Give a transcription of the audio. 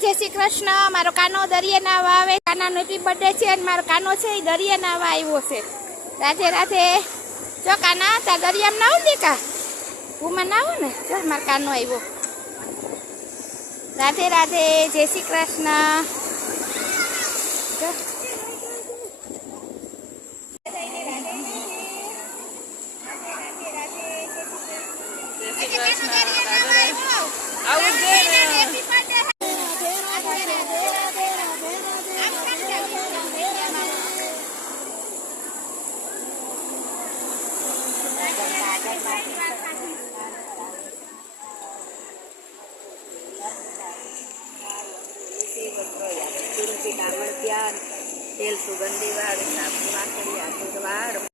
જય શ્રી કૃષ્ણ। મારો કાનો દરિયા નાવા આવે, કાનાનો હેપી બર્થડે છે અને મારો કાનો છે એ દરિયા નાવા આવ્યો છે। રાધે રાધે। જો કાના તાર દરિયામાં નાવું ને કા હું નાવું ને, જો મારો કાનો આવ્યો। રાધે રાધે, જય શ્રી કૃષ્ણ। જો તેલ સુગંધી વાળું સાબુ વાસળી આટલું વાળું